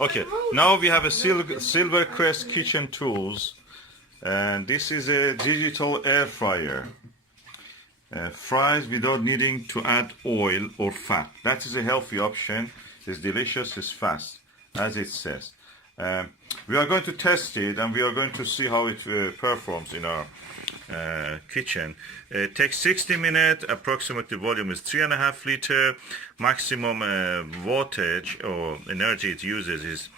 Okay, now we have a Silvercrest kitchen tools, and this is a digital air fryer. Fries without needing to add oil or fat. That is a healthy option. It's delicious, it's fast, as it says. We are going to test it and we are going to see how it performs in our kitchen. It takes 60 minutes, approximately volume is 3.5 liter, maximum wattage or energy it uses is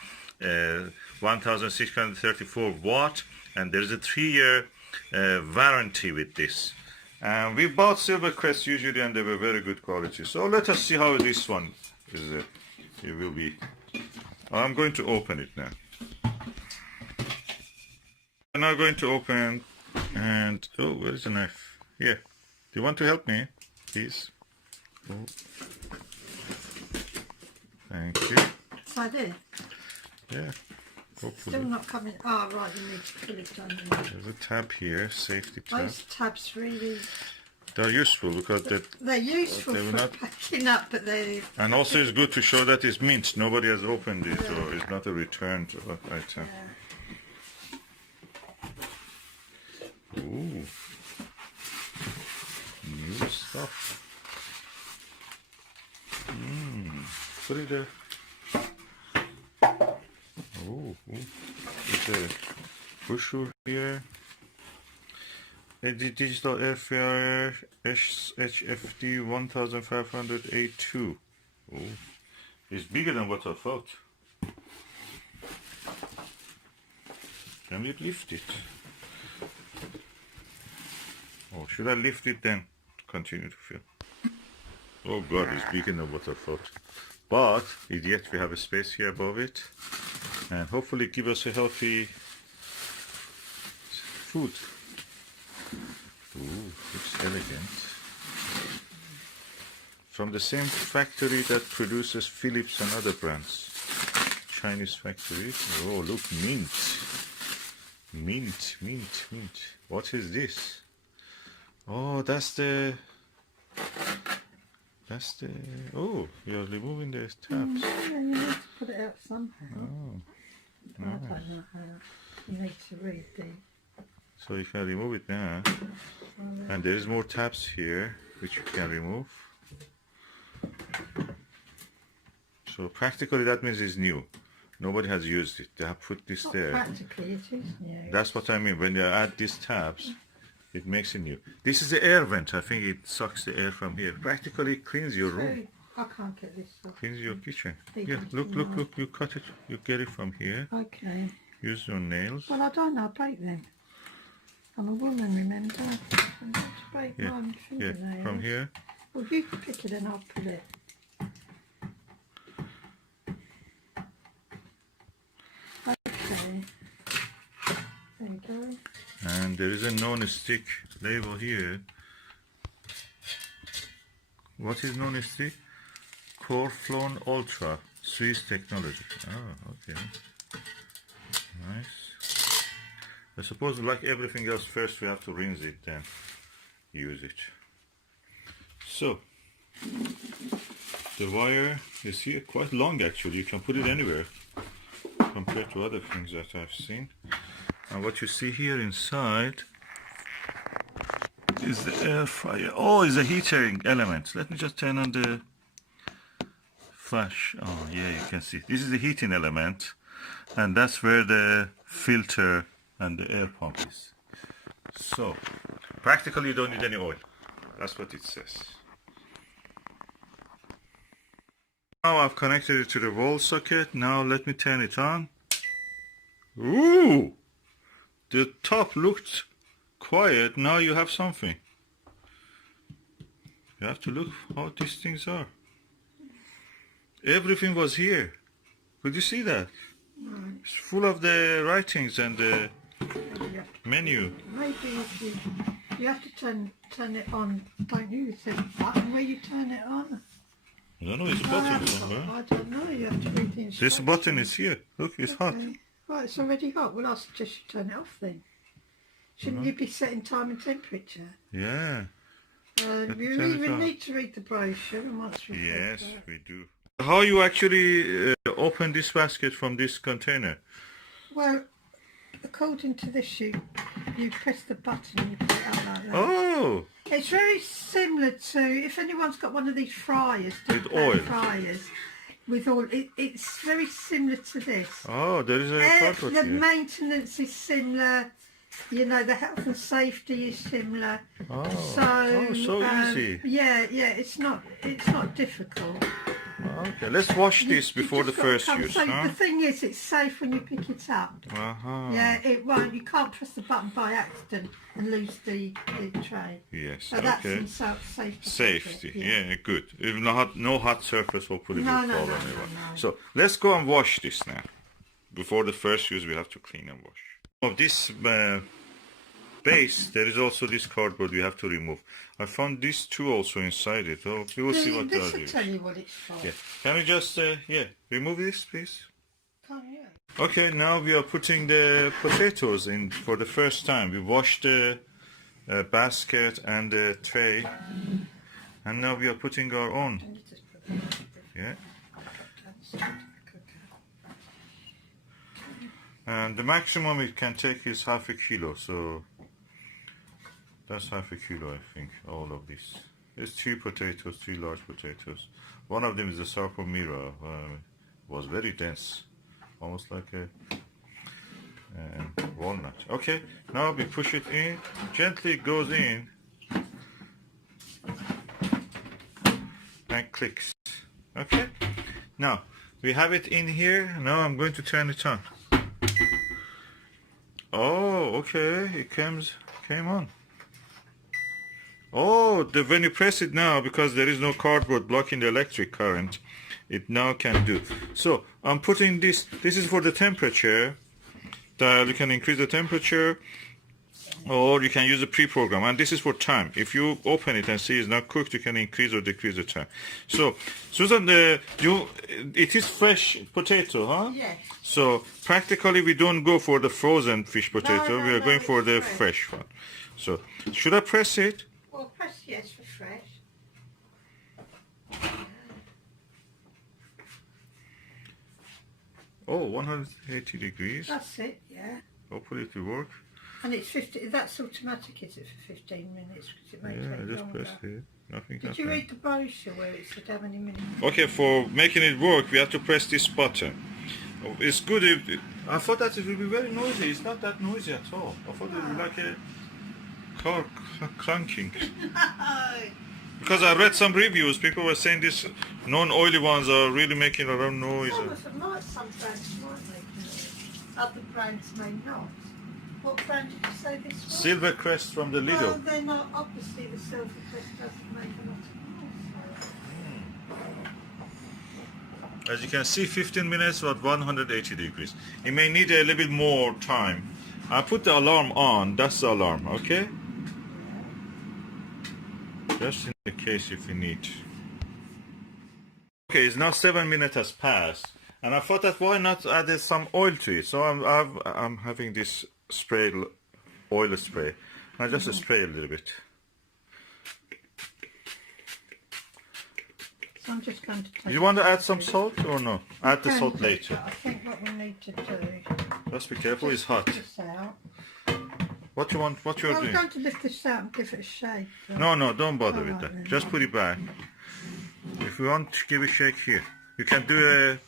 1634 watt, and there's a 3-year warranty with this. We bought Silvercrest usually and they were very good quality. So let us see how this one is. It will be. I'm going to open it now. I'm now going to open and oh, where is the knife? Here. Do you want to help me, please? Oh. Thank you. Is that it? Yeah. Hopefully. Still not coming. Oh, right, you need to pull it on. There's a tab here, safety tab. Those tabs really... They're useful because they're useful for not packing up, but they... And also it's good to show that it's mint. Nobody has opened it, or it's not a returned item. Yeah. Ooh. New stuff. Put it there. Oh, it's a brochure here. A digital air fryer HFD 1500A2. Oh, it's bigger than what I thought. Can we lift it? Oh, should I lift it then to continue to fill? Oh God, it's bigger than what I thought. But yet we have a space here above it, and hopefully give us a healthy food. Ooh, looks elegant. From the same factory that produces Philips and other brands. Chinese factory. Oh, look, mint. Mint, mint, mint. What is this? Oh, that's the... Oh, you're removing the tabs. Yeah, you need to put it out somehow. Oh. I don't know how. You need to read the... So you can remove it now. And there is more tabs here which you can remove. So practically that means it's new. Nobody has used it. They have put this there. Practically it is new. That's what I mean. When you add these tabs, it makes it new. This is the air vent. I think it sucks the air from here. Practically cleans your room. I can't get this off. Cleans your kitchen. Yeah, look. You cut it. You get it from here. Okay. Use your nails. Well, I don't know. I break them. I'm a woman, remember? I have to break my fingernails. Yeah, from here. Well, you can pick it and I'll pull it. Okay. There you go. And there is a non-stick label here. What is non-stick? Coreflon Ultra, Swiss technology. Oh, okay. Nice. I suppose like everything else, first we have to rinse it, then use it. So, the wire is here, quite long actually. You can put it anywhere compared to other things that I've seen. And what you see here inside is the air fryer. Oh, it's a heating element. Let me just turn on the flash. Oh yeah, you can see. This is the heating element, and that's where the filter and the air pump is. So, practically you don't need any oil. That's what it says. Now I've connected it to the wall socket. Now let me turn it on. Ooh! The top looked quiet. Now you have something. You have to look how these things are. Everything was here. Could you see that? It's full of the writings and the menu. Maybe if you have to turn it on, don't you? There's a button where you turn it on. I don't know, it's a button somewhere. I don't know, you have to read the instructions. This button is here. Look, it's hot. Right, it's already hot. Well, I suggest you turn it off then. Shouldn't you be setting time and temperature? Yeah. You even need to read the brochure. And once Yes, we do. How you actually open this basket from this container? Well, according to this, you press the button and you put it up like that. Oh, It's very similar to, if anyone's got one of these fryers, with oil. fryers, with oil, it's very similar to this. Oh, there is a cardboard The here. maintenance is similar, you know, the health and safety is similar. Oh, So easy. Yeah, it's not difficult. Okay, let's wash this before the You've just got to first come- use. So Huh? the thing is, it's safe when you pick it up. Uh-huh. Yeah, it won't. You can't press the button by accident and lose the tray. Yes, So that's okay. in safety. Safety, yeah, good. If no hot surface, hopefully No, will no, fall no, anyway. no. So let's go and wash this now. Before the first use, we have to clean and wash. Of this base, there is also this cardboard we have to remove. I found these two also inside it. Oh, we will see what they This are. will tell you what it's for. Yeah. Can we just remove this, please? Can't you? Okay, now we are putting the potatoes in for the first time. We washed the basket and the tray, and now we are putting our own. Can you just put it in Yeah. the cooker? And the maximum it can take is half a kilo, so that's half a kilo, I think, all of this. It's 3 potatoes, 3 large potatoes. One of them is the sarpomira, was very dense, almost like a walnut. Okay, now we push it in, gently it goes in, and clicks. Okay, now we have it in here. Now I'm going to turn it on. Oh, okay, it came on. Oh, when you press it now, because there is no cardboard blocking the electric current, it now can do. So I'm putting this is for the temperature dial. You can increase the temperature, or you can use a pre-program, and this is for time. If you open it and see it's not cooked, you can increase or decrease the time. So Susan, it is fresh potato, huh? Yes. So practically we don't go for the frozen fish potato, we are going for the it's fresh one. So should I press it? Well, press yes for fresh. Oh, 180 degrees. That's it, yeah. Hopefully it will work. And it's 50. That's automatic, is it, for 15 minutes? Because it may Yeah, I take just longer. pressed it. Nothing Did you happened. read the brochure where it said how many minutes? Okay, for making it work, we have to press this button. Oh, it's good if... I thought that it would be very noisy. It's not that noisy at all. I thought it would be like a car clanking. Because I read some reviews, people were saying these non-oily ones are really making a lot of noise. Some brands might make noise. Other brands may not. What brand did you say this was? Silvercrest from the Well, Lidl. they're not. Obviously, the Silvercrest doesn't make a lot of noise. As you can see, 15 minutes at 180 degrees. It may need a little bit more time. I put the alarm on. That's the alarm, okay? Just in the case if you need. Okay, it's now 7 minutes has passed, and I thought that why not add some oil to it? So I'm having this spray, oil spray. I just spray a little bit. So I'm just going to take. You want to add some salt or no? Add the salt later. I think what we need to do. Just be careful, it's hot. Lift this out. What you want? What you're I'm doing? going to lift this out and give it a shake. No, don't bother with Alright that. then. Just put it back. If you want to give a shake here, you can do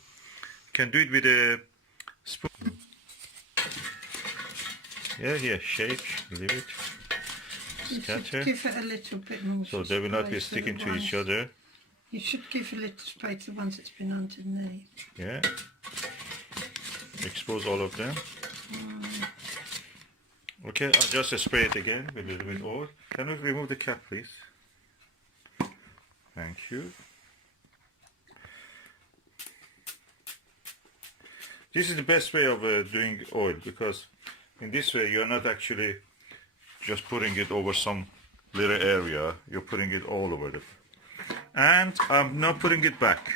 it with a spoon. Yeah, shake, leave it. You should Scatter. give it a little bit more. So they will not spray be to sticking the to each ones- other. You should give a little spray to the ones that's been underneath. Yeah. Expose all of them. Okay, I'll just spray it again with a little bit of oil. Can we remove the cap, please? Thank you. This is the best way of doing oil, because in this way you're not actually just putting it over some little area, you're putting it all over it. And I'm not putting it back.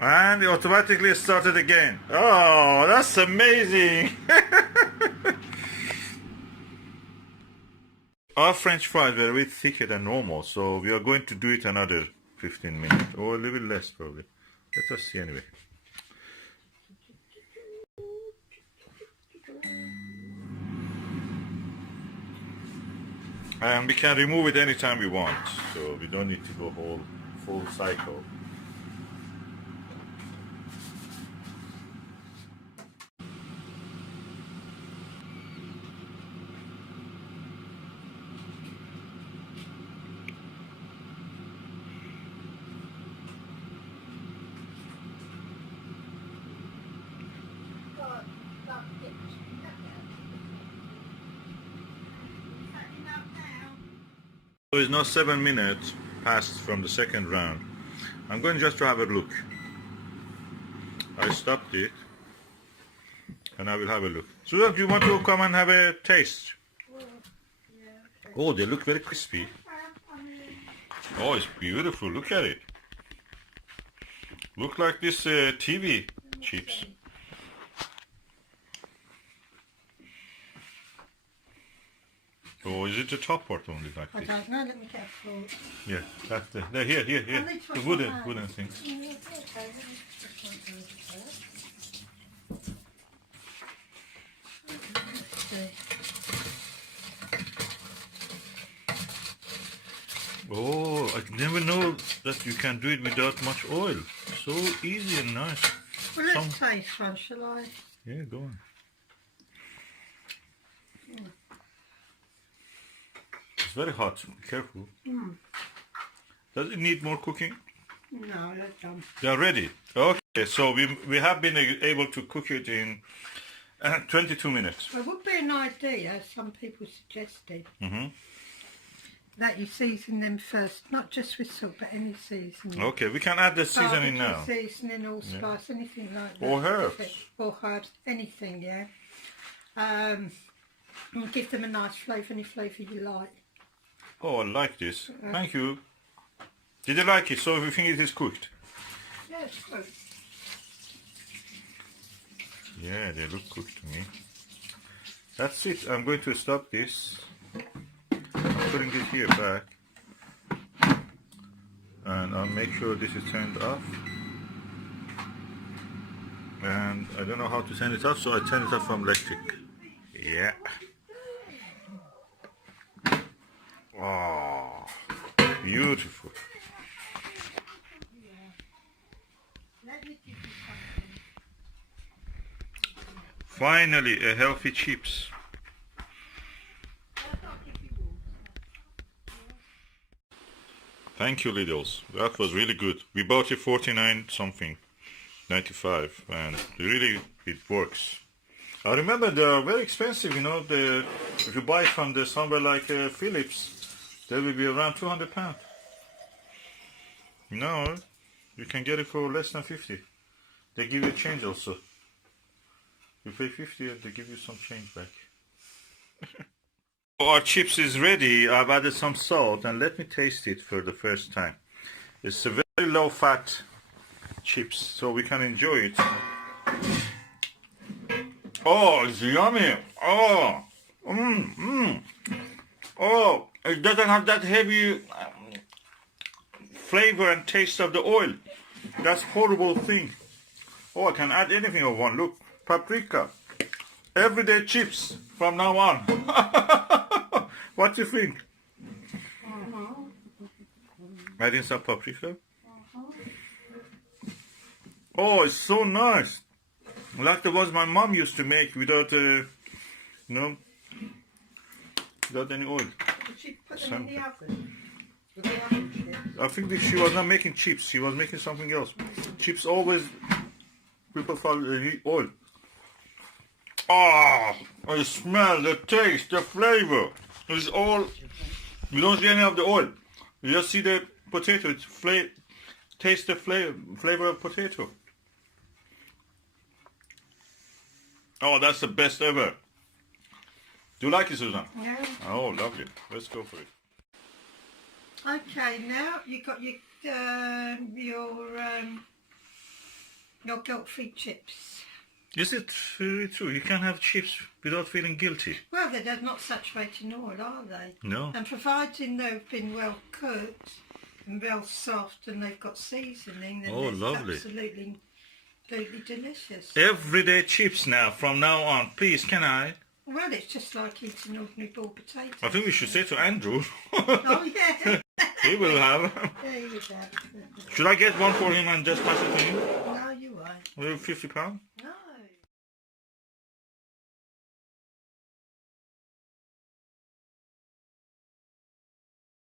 And it automatically started again. Oh, that's amazing. our French fries were a bit thicker than normal, so we are going to do it another 15 minutes or a little less probably. Let us see anyway. And we can remove it anytime we want, so we don't need to go full cycle. So it's now 7 minutes passed from the second round. I'm going just to have a look. I stopped it and I will have a look. Susan, do you want to come and have a taste? Oh, they look very crispy. Oh, it's beautiful. Look at it. Look like this TV chips. Or is it the top part only like I this? don't know, let me get a fork. Yeah, that's the here. The wooden thing. Oh, I never know that you can do it without much oil. So easy and nice. Well, let's taste one, shall I? Yeah, go on. It's very hot. Be careful. Does it need more cooking? No, they're done. They are ready. Okay, so we have been able to cook it in 22 minutes. It would be an idea, as some people suggested, Mm-hmm. that you season them first, not just with salt, but any seasoning. Okay, we can add the seasoning Barbecue now. seasoning, allspice, anything like that. Or herbs. Or herbs, anything, yeah. And give them a nice flavour, any flavour you like. Oh, I like this. Thank you. Did you like it? So you think it is cooked? Yeah, it's good. Yeah, they look cooked to me. That's it. I'm going to stop this. I'm putting it here back. And I'll make sure this is turned off. And I don't know how to turn it off, so I turn it off from electric. Yeah. Oh, beautiful. Finally, a healthy chips. Thank you, Lidl's. That was really good. We bought it 49 something, 95, and really it works. I remember they are very expensive. You know, if you buy from somewhere like Philips, they will be around £200. No, you can get it for less than 50. They give you change also. You pay 50 and they give you some change back. Our chips is ready. I've added some salt and let me taste it for the first time. It's a very low fat chips, so we can enjoy it. Oh, it's yummy. Oh, oh, it doesn't have that heavy flavor and taste of the oil. That's horrible thing. Oh, I can add anything I want. Look, paprika. Everyday chips from now on. What do you think? Adding some paprika. Oh, it's so nice. Like the ones my mom used to make without, without any oil. Did she put them in the oven? With the oven chips? I think that she was not making chips. She was making something else. Chips always, people follow oil. Ah, the smell, the taste, the flavor. It's all, you don't see any of the oil. You just see the potato. It's taste the flavor of potato. Oh, that's the best ever. Do you like it, Susan? Yeah. Oh, lovely. Let's go for it. Okay, now you've got your guilt-free chips. Is it really true? You can't have chips without feeling guilty? Well, they're not saturated in oil, are they? No. And providing they've been well cooked and well soft and they've got seasoning, then Oh, it's lovely. absolutely delicious. Everyday chips now, from now on. Please, can I? Well, it's just like eating ordinary boiled potatoes. I think we should say to Andrew. Oh, yeah. He will have. There you go. Should I get one for him and just pass it to him? No, you won't. Will £50?